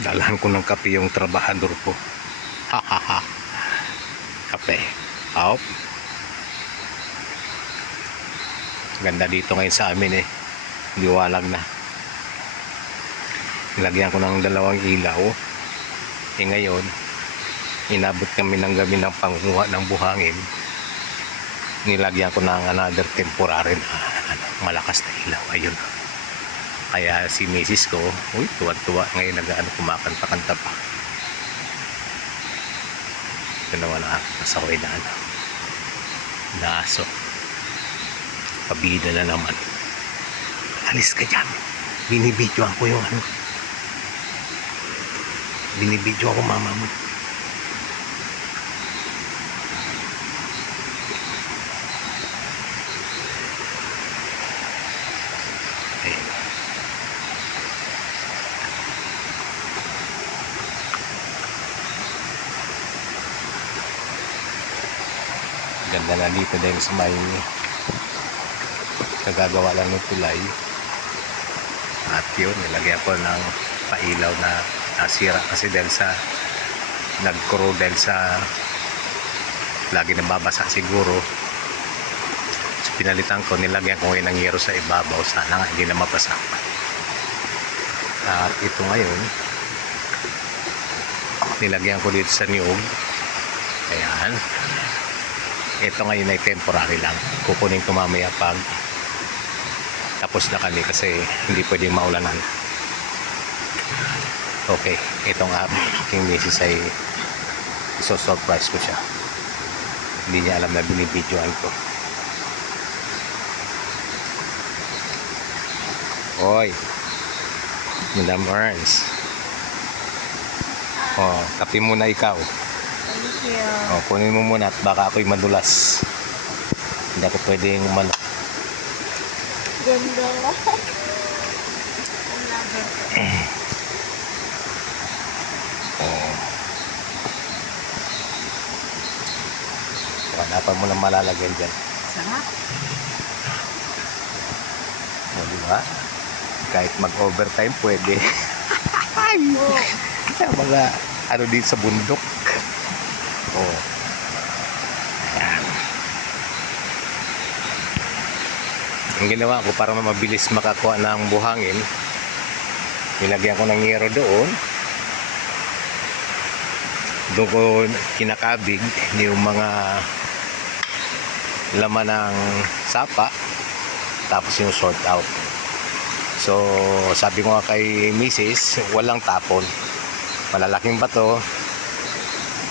Dalahan ko ng kape yung trabahador ko. Kape. Hop. Ganda dito ngayon sa amin eh. Liwalag na. Nilagyan ko ng dalawang ilaw. Eh ngayon, inabot kami ng gabi ng panguha ng buhangin. Nilagyan ko ng another temporary na ano, malakas na ilaw. Ayun. Kaya si misis ko, uy, tuwa-tuwa ngayon nag-ano, kumakanta-kanta pa. Ang aking pasaway na ano, na. Pabida na naman. Alis ka dyan. Binibidyoan ko yung ano. Binibidyo ako mama mo. Na dito dahil sa may kagagawa lang ng tulay. At yun, nilagyan ko ng pailaw na nasira kasi dahil sa nagkuro dahil sa lagi nababasa siguro. So, pinalitan ko, nilagyan ko ngayon ng yero sa ibabaw. Sana nga hindi na mabasa. At ito ngayon, nilagyan ko dito sa niyog. Ayan. Ito ngayon ay temporary lang. Kukunin ko mamaya pag tapos na kami kasi hindi pwedeng maulanan. Okay, itong aking misis ay iso-surprise ko siya. Hindi niya alam na binibidyoan ko. Hoy, Madam Ernst. Oh, kape muna ikaw. Thank you. Oh, kunin mo muna at baka ako'y madulas. Hindi ako pwedeng umano. Ganda lang. Ang laban ko. Oh. Hanapan mo ng malalagyan dyan. Sarap. O, di ba? Kahit mag-overtime, pwede. Kaya mga ano din sa bundok. Oh. Ayan. Ang ginawa ko para mabilis makakuha ng buhangin, nilagyan ko ng yero doon. Doon ko kinakabig yung mga laman ng sapa tapos yung sort out. So, sabi ko nga kay Mrs., walang tapon. Malalaking bato,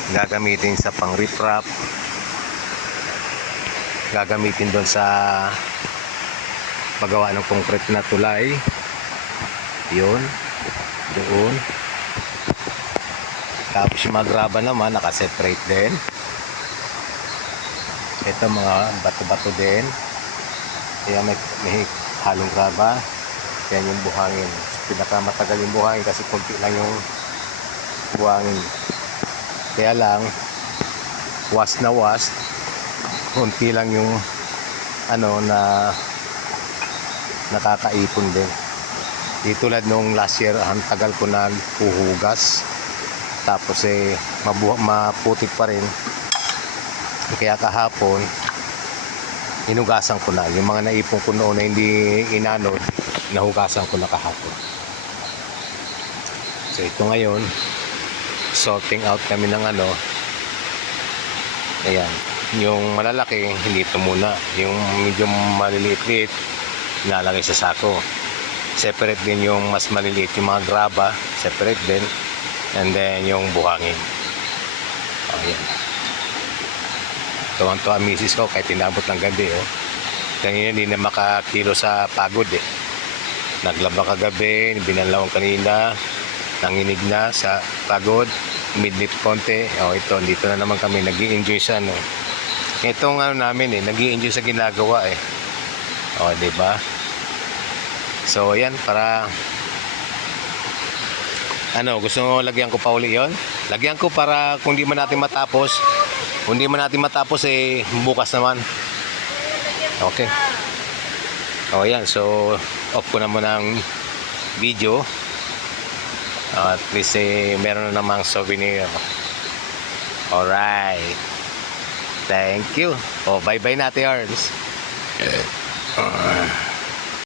gagamitin sa pang riprap, gagamitin doon sa paggawa ng concrete na tulay. Yun, doon. Tapos yung mga graba naman, nakaseparate din. Ito mga bato-bato din. Kaya may, may halong graba. Yan yung buhangin. Pinakamatagal yung buhangin kasi konti lang yung buhangin. Kaya lang, was na was, konti lang yung ano na nakakaipon din. Di tulad nung last year, ang tagal ko naghuhugas. Tapos eh, mabuha, maputik pa rin. Kaya kahapon, hinugasan ko na. Yung mga naipon ko noon na hindi inanod, nahugasan ko na kahapon. So ito ngayon, sorting out kami ng ano. Ayan. Yung malalaki, hindi ito muna. Yung medyo maliliit-liit, ilalagay sa sako. Separate din yung mas maliliit, yung mga graba, separate din. And then yung buhangin. Ayan. Tuwang-tuwa ang misis ko kahit tinabot ng gabi. Oh. Kanina hindi na makakilo sa pagod eh. Naglaba kagabi, binanlawan kanina, nanginig na sa pagod, midnight konti. O ito, dito na naman kami nag enjoy sa ano. Itong ano namin eh, nag enjoy sa ginagawa eh. O, di ba? So, ayan, para ano, gusto mo lagyan ko pa uli yon? Lagyan ko para kung di man natin matapos, kung di man natin matapos eh bukas naman. Okay. O yan, so off ko na muna ang video. At least eh, meron na namang souvenir. Alright. Thank you. Oh, bye-bye natin, Arms.